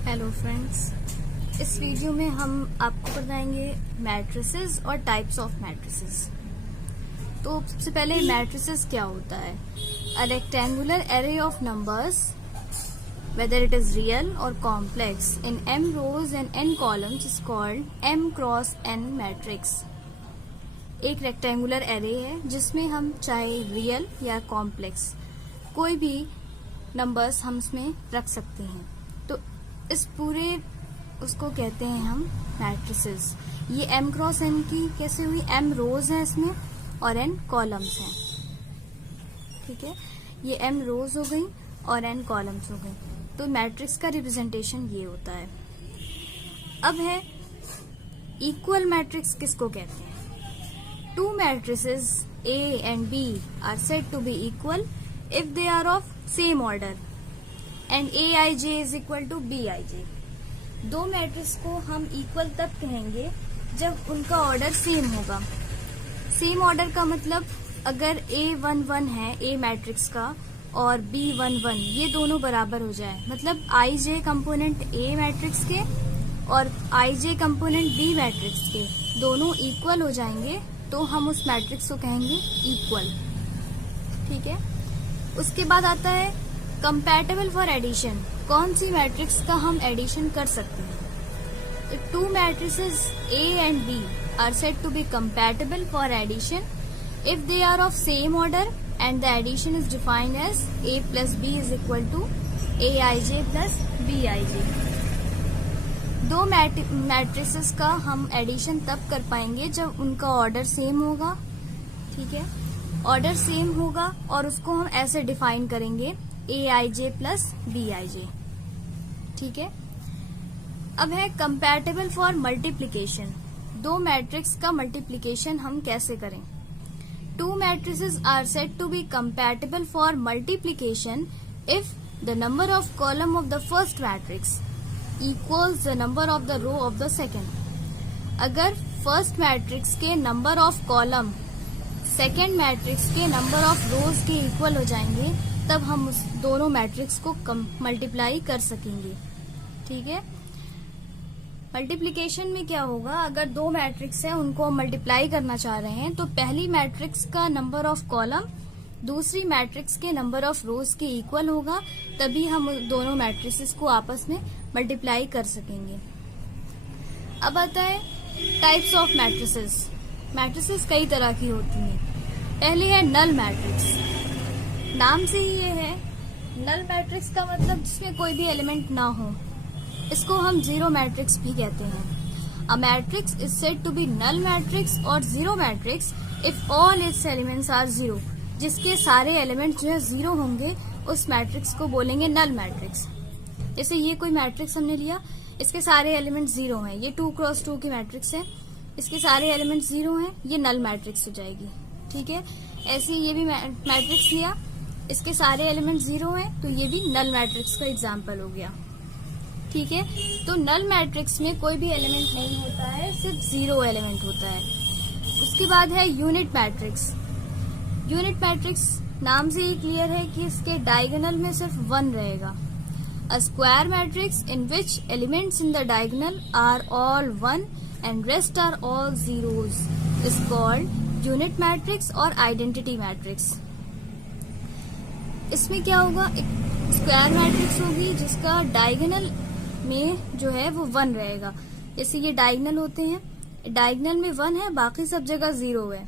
Hello friends, इस video में हम आपको बताएंगे मैट्रिसेस और टाइप्स ऑफ मैट्रिसेस। तो सबसे पहले मैट्रिसेस क्या होता है? A rectangular array of numbers whether it is real or complex in m rows and n columns is called m cross n matrix। एक रेक्टेंगुलर एरे है जिसमें हम चाहे रियल या कॉम्प्लेक्स कोई भी नंबर्स हम इसमें रख सकते हैं। तो इस पूरे उसको कहते हैं हम मैट्रिसेस। ये m क्रॉस n की कैसे हुई? m रोज है इसमें और n कॉलम्स हैं। ठीक है, ये m रोज हो गई और n कॉलम्स हो गई। तो मैट्रिक्स का रिप्रेजेंटेशन ये होता है। अब है इक्वल मैट्रिक्स किसको कहते हैं? Two matrices A and B are said to be equal if they are of same order and Aij is equal to Bij। दो मैट्रिक्स को हम इक्वल तब कहेंगे जब उनका ऑर्डर सेम होगा। सेम ऑर्डर का मतलब अगर A11 है A मैट्रिक्स का और B11, ये दोनों बराबर हो जाए, मतलब Ij कंपोनेंट A मैट्रिक्स के और Ij कंपोनेंट B मैट्रिक्स के दोनों इक्वल हो जाएंगे तो हम उस मैट्रिक्स को कहेंगे इक्वल। ठीक है, उसके बाद आता है कंपैटिबल फॉर एडिशन। कौन सी मैट्रिक्स का हम एडिशन कर सकते हैं? Two matrices A and B are said to be compatible for addition if they are of same order and the addition is defined as A plus B is equal to Aij plus Bij। दो matrices का हम addition तब कर पाएंगे जब उनका order same होगा। ठीक है, ऑर्डर सेम होगा और उसको हम ऐसे डिफाइन करेंगे Aij प्लस Bij। ठीक है, अब है कंपैटिबल फॉर मल्टीप्लीकेशन। दो मैट्रिक्स का मल्टीप्लीकेशन हम कैसे करें? Two matrices are said to be compatible for multiplication if the number of column of the first matrix equals the number of the row of the second. अगर first matrix के number of column second matrix के number of rows के equal हो जाएंगे तब हम उस दोनों मैट्रिक्स को मल्टीप्लाई कर सकेंगे। ठीक है, मल्टीप्लिकेशन में क्या होगा? अगर दो मैट्रिक्स है उनको हम मल्टीप्लाई करना चाह रहे हैं तो पहली मैट्रिक्स का नंबर ऑफ कॉलम दूसरी मैट्रिक्स के नंबर ऑफ रोज के इक्वल होगा, तभी हम दोनों मैट्रिसेस को आपस में मल्टीप्लाई कर सकेंगे। अब आता है टाइप्स ऑफ मैट्रिसेस। मैट्रिसेस कई तरह की होती हैं। पहली है नल मैट्रिक्स। नाम से ही ये है, नल मैट्रिक्स का मतलब जिसमें कोई भी एलिमेंट ना हो। इसको हम जीरो मैट्रिक्स भी कहते हैं। A matrix is said to be null matrix और zero matrix if all its elements are zero. जिसके सारे एलिमेंट्स जो है जीरो होंगे उस मैट्रिक्स को बोलेंगे नल मैट्रिक्स। जैसे ये कोई मैट्रिक्स हमने लिया, इसके सारे एलिमेंट्स जीरो हैं, ये 2x2 की मैट्रिक्स है, इसके सारे एलिमेंट्स जीरो हैं, ये नल मैट्रिक्स हो जाएगी। ठीक है, ऐसे ये भी मैट्रिक्स लिया, इसके सारे एलिमेंट्स जीरो हैं तो ये भी नल मैट्रिक्स का एग्जाम्पल हो गया। ठीक है, तो नल मैट्रिक्स में कोई भी एलिमेंट नहीं होता है, सिर्फ जीरो एलिमेंट होता है। उसके बाद है यूनिट मैट्रिक्स। यूनिट मैट्रिक्स नाम से ही क्लियर है कि इसके डायगोनल में सिर्फ 1 रहेगा। A square matrix in which elements in the diagonal are all 1 and rest are all zeros is called unit matrix और identity matrix। इसमें क्या होगा? एक स्क्वायर मैट्रिक्स होगी जिसका डायगोनल में जो है वो 1 रहेगा। जैसे ये डायगोनल होते हैं, डायगोनल में 1 है, बाकी सब जगह 0 है।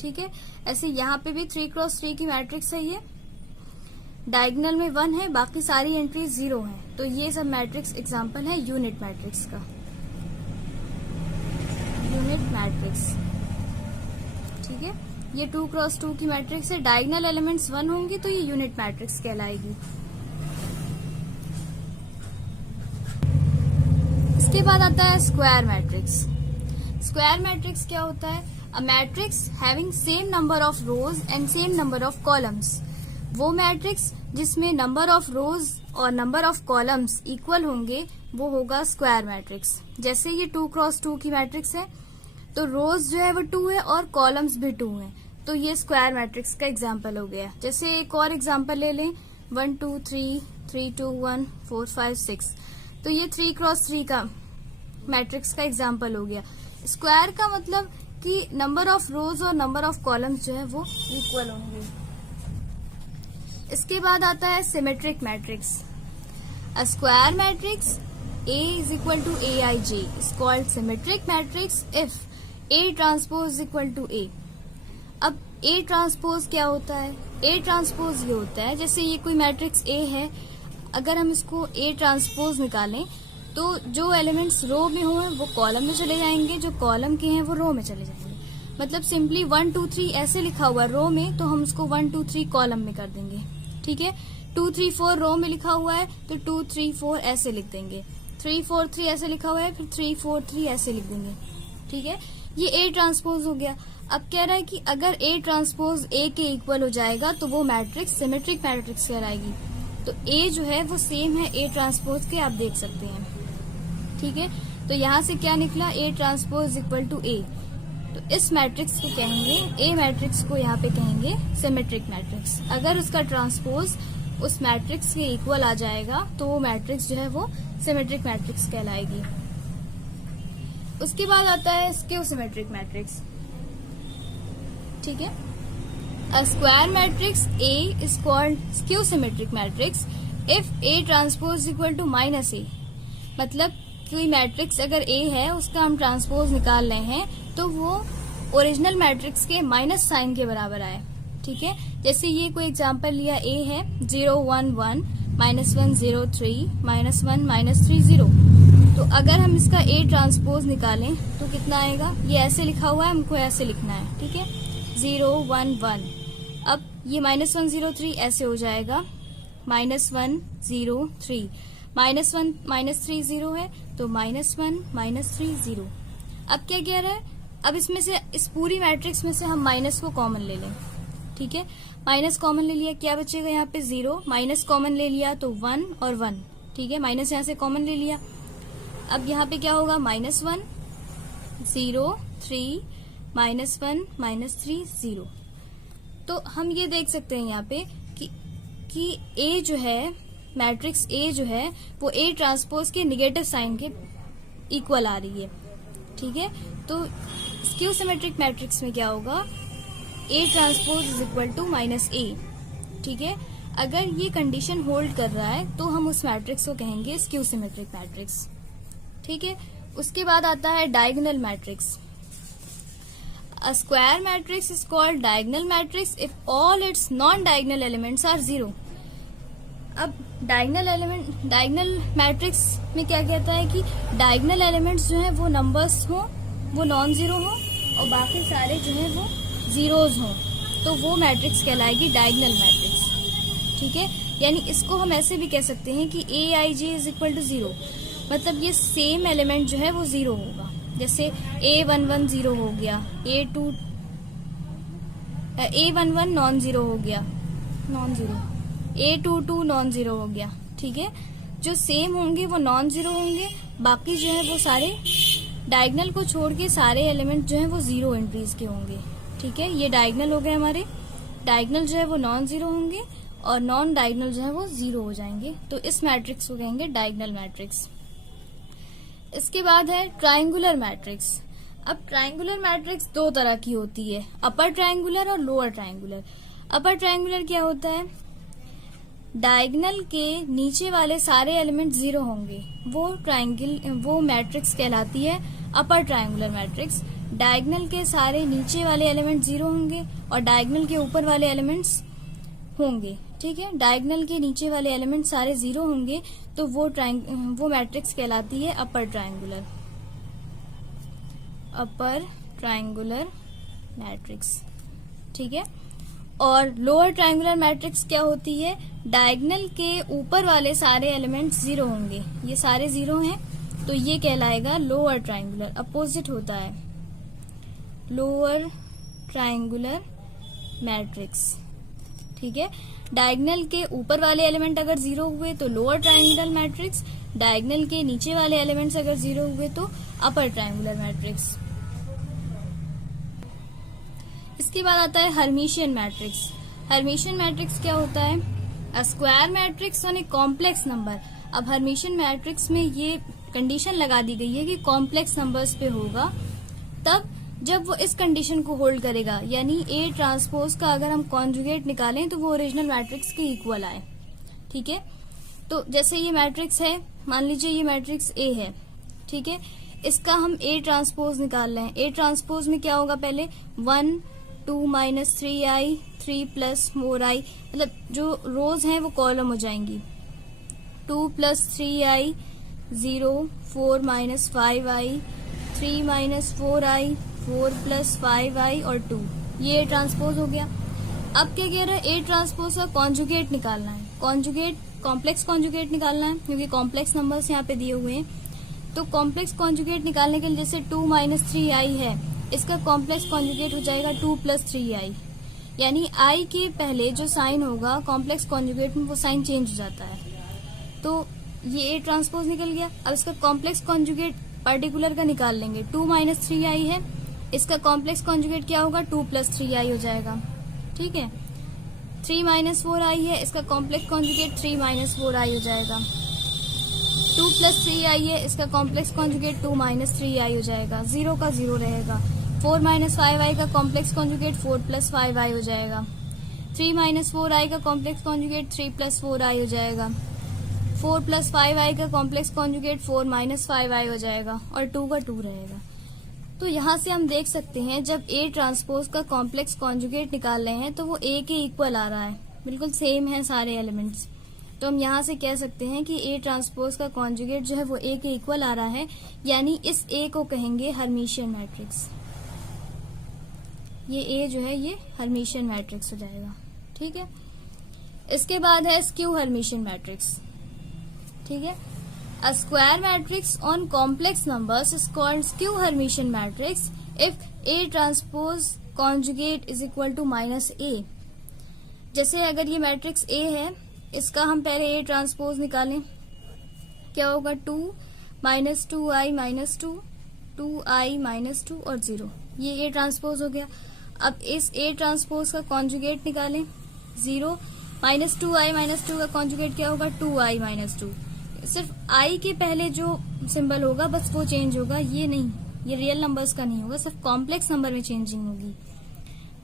ठीक है, ऐसे यहाँ पे भी 3x3 की मैट्रिक्स है, ये डायगोनल में 1 है, बाकी सारी एंट्रीज 0 हैं। तो ये सब मैट्रिक्स एग्जांपल है यूनिट मैट्रिक्स का। यूनिट मैट्रिक्स, ठीक है, ये 2x2 की मैट्रिक्स है, डायगोनल एलिमेंट्स 1 होंगी तो ये यूनिट मैट्रिक्स कहलाएगी। इसके बाद आता है स्क्वायर मैट्रिक्स। स्क्वायर मैट्रिक्स क्या होता है? A matrix having same number of rose and same number of columns. वो मैट्रिक्स जिसमें नंबर ऑफ रोज और नंबर ऑफ कॉलम्स इक्वल होंगे वो होगा स्क्वायर मैट्रिक्स। जैसे ये 2x2 की मैट्रिक्स है तो रोज जो है वो 2 है और कॉलम्स भी 2 हैं, तो ये स्क्वायर मैट्रिक्स का एग्जाम्पल हो गया। जैसे एक और एग्जाम्पल ले लें, 1 2 3 3 2 1 4 5 6। तो ये 3x3 का मैट्रिक्स का एग्जाम्पल हो गया। स्क्वायर का मतलब कि नंबर ऑफ रोज और नंबर ऑफ कॉलम्स जो है वो इक्वल होंगे। इसके बाद आता है symmetric matrix. A square matrix A is equal to Aij is called symmetric matrix if A transpose is equal to A। अब A ट्रांसपोज क्या होता है? A ट्रांसपोज ये होता है, जैसे ये कोई मैट्रिक्स A है, अगर हम इसको A ट्रांसपोज निकालें तो जो एलिमेंट्स रो में हो वो कॉलम में चले जाएंगे, जो कॉलम के हैं वो रो में चले जाएंगे। मतलब सिंपली 1 2 3 ऐसे लिखा हुआ रो में, तो हम उसको 1 2 3 कॉलम में कर देंगे। ठीक है, 2 3 4 रो में लिखा हुआ है तो 2 3 4 ऐसे लिख देंगे, 3 4 3 ऐसे लिखा हुआ है फिर 3 4 3 ऐसे लिख देंगे। ठीक है, ये A ट्रांसपोज हो गया। अब कह रहा है कि अगर A ट्रांसपोज A के इक्वल हो जाएगा तो वो मैट्रिक्स सिमेट्रिक मैट्रिक्स कहलाएगी। तो A जो है वो सेम है A ट्रांसपोज के, आप देख सकते हैं। ठीक है, तो यहाँ से क्या निकला? A transpose equal to A। तो इस मैट्रिक्स को कहेंगे, A मैट्रिक्स को यहाँ पे कहेंगे सिमेट्रिक मैट्रिक्स। अगर उसका ट्रांसपोज उस मैट्रिक्स के इक्वल आ जाएगा तो वो मैट्रिक्स जो है वो सिमेट्रिक मैट्रिक्स कहलाएगी। उसके बाद आता है स्क्यू सिमेट्रिक मैट्रिक्स। ठीक है, a square matrix A is called skew symmetric matrix if A transpose equal to -A। मतलब कोई मैट्रिक्स अगर A है उसका हम ट्रांसपोज निकाल रहे हैं तो वो ओरिजिनल मैट्रिक्स के माइनस साइन के बराबर आए। ठीक है, जैसे ये कोई एग्जांपल लिया A है 0 1 1 -1 0 3 -1 -3 0। तो अगर हम इसका A ट्रांसपोज निकालें तो कितना आएगा? ये ऐसे लिखा हुआ है, हमको ऐसे लिखना है। ठीक है, 0 1 1। अब ये -1 0 3 ऐसे हो जाएगा -1 0 3, -1 -3 0 है तो -1 -3 0। अब क्या कह रहा है? अब इसमें से इस पूरी मैट्रिक्स में से हम माइनस को कॉमन ले लें। ठीक है, माइनस कॉमन ले लिया, क्या बचेगा यहाँ पे? 0। माइनस कॉमन ले लिया तो 1 और 1। ठीक है, माइनस यहाँ से कॉमन ले लिया। अब यहाँ पे क्या होगा? -1 0 3 -1 -3 0। तो हम ये देख सकते हैं यहाँ पे कि A जो है, मैट्रिक्स A जो है वो A ट्रांसपोज के निगेटिव साइन के इक्वल आ रही है। ठीक है, तो स्क्यू सिमेट्रिक मैट्रिक्स में क्या होगा? A transpose is equal to -A। ठीक है, अगर ये कंडीशन होल्ड कर रहा है तो हम उस मैट्रिक्स को कहेंगे स्क्यू सिमेट्रिक मैट्रिक्स। ठीक है, उसके बाद आता है diagonal matrix. A square matrix is called diagonal matrix if all its non diagonal elements are 0। अब डायगोनल मैट्रिक्स में क्या कहता है कि डायगोनल एलिमेंट्स जो है वो नंबर्स हो, वो नॉन जीरो हो और बाकी सारे जो है वो जीरोज हों, तो वो मैट्रिक्स कहलाएगी डायगोनल मैट्रिक्स। ठीक है, यानी इसको हम ऐसे भी कह सकते हैं कि Aij इज इक्वल टू 0। मतलब ये सेम एलिमेंट जो है वो 0 होगा। जैसे A11 0 हो गया, A11 नॉन जीरो हो गया, non zero, A22 non zero हो गया। ठीक है, जो सेम होंगे वो नॉन जीरो होंगे, बाकी जो है वो सारे डायगोनल को छोड़ के सारे एलिमेंट जो है वो 0 एंट्रीज के होंगे। ठीक है, ये डायगोनल हो गए हमारे। डायगोनल जो है वो नॉन जीरो होंगे और नॉन डायगोनल जो है वो 0 हो जाएंगे। तो इस मैट्रिक्स को कहेंगे डायगोनल मैट्रिक्स। इसके बाद है ट्रायंगुलर मैट्रिक्स। अब ट्रायंगुलर मैट्रिक्स दो तरह की होती है, अपर ट्रायंगुलर और लोअर ट्रायंगुलर। अपर ट्रायंगुलर क्या होता है? डायगोनल के नीचे वाले सारे एलिमेंट 0 होंगे, वो मैट्रिक्स कहलाती है अपर ट्रायंगुलर मैट्रिक्स। डायगोनल के सारे नीचे वाले एलिमेंट 0 होंगे और डायगोनल के ऊपर वाले एलिमेंट्स होंगे। ठीक है, डायगोनल के नीचे वाले एलिमेंट सारे 0 होंगे तो वो मैट्रिक्स कहलाती है अपर ट्रायंगुलर मैट्रिक्स। ठीक है, और लोअर ट्रायंगुलर मैट्रिक्स क्या होती है? डायगोनल के ऊपर वाले सारे एलिमेंट्स 0 होंगे, ये सारे 0 हैं तो ये कहलाएगा लोअर ट्रायंगुलर। अपोजिट होता है लोअर ट्रायंगुलर मैट्रिक्स। ठीक है, डायगोनल के ऊपर वाले एलिमेंट अगर 0 हुए तो लोअर ट्रायंगुलर मैट्रिक्स, डायगोनल के नीचे वाले एलिमेंट्स अगर 0 हुए तो अपर ट्रायंगुलर मैट्रिक्स। इसके बाद आता है हर्मिशियन मैट्रिक्स। हर्मिशियन मैट्रिक्स क्या होता है? A square matrix on a complex number अब हर्मिशियन मैट्रिक्स में ये कंडीशन लगा दी गई है कि कॉम्प्लेक्स नंबर्स पे होगा तब जब वो इस कंडीशन को होल्ड करेगा, यानी ए ट्रांसपोज का अगर हम कॉन्जुगेट निकालें तो वो ओरिजिनल मैट्रिक्स के इक्वल आए। ठीक है, तो जैसे ये मैट्रिक्स है, मान लीजिए ये मैट्रिक्स ए है, ठीक है, इसका हम ए ट्रांसपोज निकाल रहे हैं। ए ट्रांसपोज में क्या होगा, पहले 1 2 माइनस 3i 3 प्लस 4i, मतलब जो रोज हैं वो कॉलम हो जाएंगी। 2 plus 3i 0, 4 minus 5i 3 minus 4i 4 plus 5i और 2, ये ए ट्रांसपोज हो गया। अब क्या कह रहा है, ए ट्रांसपोज का कॉन्जुगेट निकालना है, कॉन्जुगेट कॉम्प्लेक्स कॉन्जुगेट निकालना है क्योंकि कॉम्प्लेक्स नंबर्स यहाँ पे दिए हुए हैं। तो कॉम्प्लेक्स कॉन्जुगेट निकालने के लिए जैसे 2 माइनस 3i है, इसका कॉम्प्लेक्स कॉन्जुगेट हो जाएगा 2 प्लस 3i, यानी i के पहले जो साइन होगा कॉम्प्लेक्स कॉन्जुगेट में वो साइन चेंज हो जाता है। तो ये ए ट्रांसपोज निकल गया। अब इसका कॉम्प्लेक्स कॉन्जुगेट पर्टिकुलर का निकाल लेंगे। 2 माइनस 3i है, इसका कॉम्प्लेक्स कॉन्जुगेट क्या होगा, 2 प्लस 3i हो जाएगा। ठीक है, 3 माइनस 4i है, इसका कॉम्प्लेक्स कॉन्जुगेट 3 माइनस 4i हो जाएगा। 2 प्लस 3i है, इसका कॉम्प्लेक्स कॉन्जुगेट 2 माइनस 3i हो जाएगा, 0 का 0 रहेगा। 4 माइनस 5i का कॉम्प्लेक्स कॉन्जुगेट 4 प्लस 5i हो जाएगा। 3 माइनस 4i का कॉम्प्लेक्स कॉन्जुगेट 3 प्लस 4i हो जाएगा। 4 प्लस 5i का कॉम्प्लेक्स कॉन्जुगेट 4 माइनस 5i हो जाएगा और 2 का 2 रहेगा। तो यहाँ से हम देख सकते हैं जब ए ट्रांसपोज का कॉम्प्लेक्स कॉन्जुगेट निकाल रहे हैं तो वो ए के इक्वल आ रहा है, बिल्कुल सेम है सारे एलिमेंट्स। तो हम यहाँ से कह सकते हैं कि ए ट्रांसपोज का कॉन्जुगेट जो है वो ए के इक्वल आ रहा है, यानी इस ए को कहेंगे हर्मिशियन मैट्रिक्स। ये ए जो है ये हर्मिशियन मैट्रिक्स हो जाएगा। ठीक है, इसके बाद है स्क्यू हर्मिशियन मैट्रिक्स। ठीक है, a square matrix on complex numbers is called skew Hermitian matrix if A transpose conjugate is equal to minus A। जैसे अगर ये मैट्रिक्स A है, इसका हम पहले A ट्रांसपोज निकालें, क्या होगा, 2 minus 2i minus 2, 2i minus 2 और 0, ये A ट्रांसपोज हो गया। अब इस A ट्रांसपोज का कॉन्जुगेट निकालें, 0 माइनस 2i माइनस 2 का कॉन्जुगेट क्या होगा, 2i माइनस 2। सिर्फ i के पहले जो सिंबल होगा बस वो चेंज होगा, ये नहीं, ये रियल नंबर्स का नहीं होगा, सिर्फ कॉम्प्लेक्स नंबर में चेंजिंग होगी।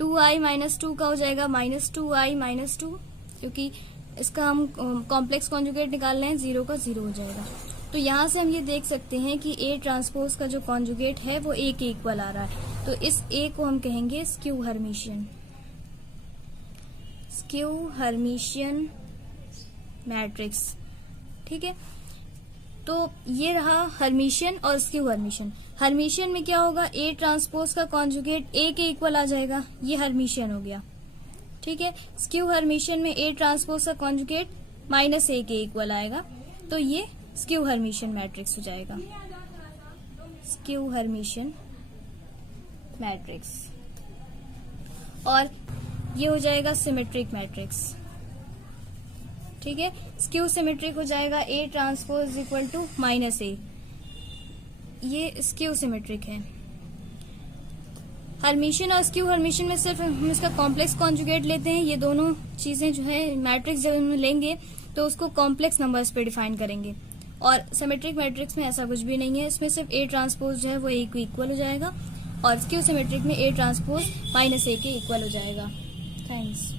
2i माइनस 2 का हो जाएगा माइनस 2i माइनस 2, क्योंकि इसका हम कॉम्प्लेक्स कॉन्जुगेट निकाल रहे हैं, 0 का 0 हो जाएगा। तो यहाँ से हम ये देख सकते हैं कि ए ट्रांसपोज का जो कॉन्जुगेट है वो ए के इक्वल आ रहा है। तो इस ए को हम कहेंगे skew Hermitian, skew Hermitian matrix. ठीक है, तो ये रहा हर्मिशियन और स्क्यू हर्मिशियन। हर्मिशियन में क्या होगा, ए ट्रांसपोज का कॉन्जुगेट ए के इक्वल आ जाएगा, ये हर्मिशियन हो गया। ठीक है, स्क्यू हर्मिशियन में ए ट्रांसपोज का कॉन्जुगेट माइनस ए के इक्वल आएगा, तो ये स्क्यू हर्मिशियन मैट्रिक्स हो जाएगा, स्क्यू हर्मिशियन मैट्रिक्स। और ये हो जाएगा सिमेट्रिक मैट्रिक्स। ठीक है, स्क्यू सिमेट्रिक हो जाएगा A transpose equal to minus A, ये स्क्यू सिमेट्रिक है। हर्मिशियन और स्क्यू हर्मिशियन में सिर्फ हम इसका कॉम्प्लेक्स कॉन्जुगेट लेते हैं, ये दोनों चीजें जो है मैट्रिक्स जब हम लेंगे तो उसको कॉम्प्लेक्स नंबर्स पे डिफाइन करेंगे। और सिमेट्रिक मैट्रिक्स में ऐसा कुछ भी नहीं है, इसमें सिर्फ ए ट्रांसपोज जो है वो ए को इक्वल हो जाएगा और स्क्यू सिमेट्रिक में ए ट्रांसपोज माइनस ए के इक्वल हो जाएगा। थैंक्स।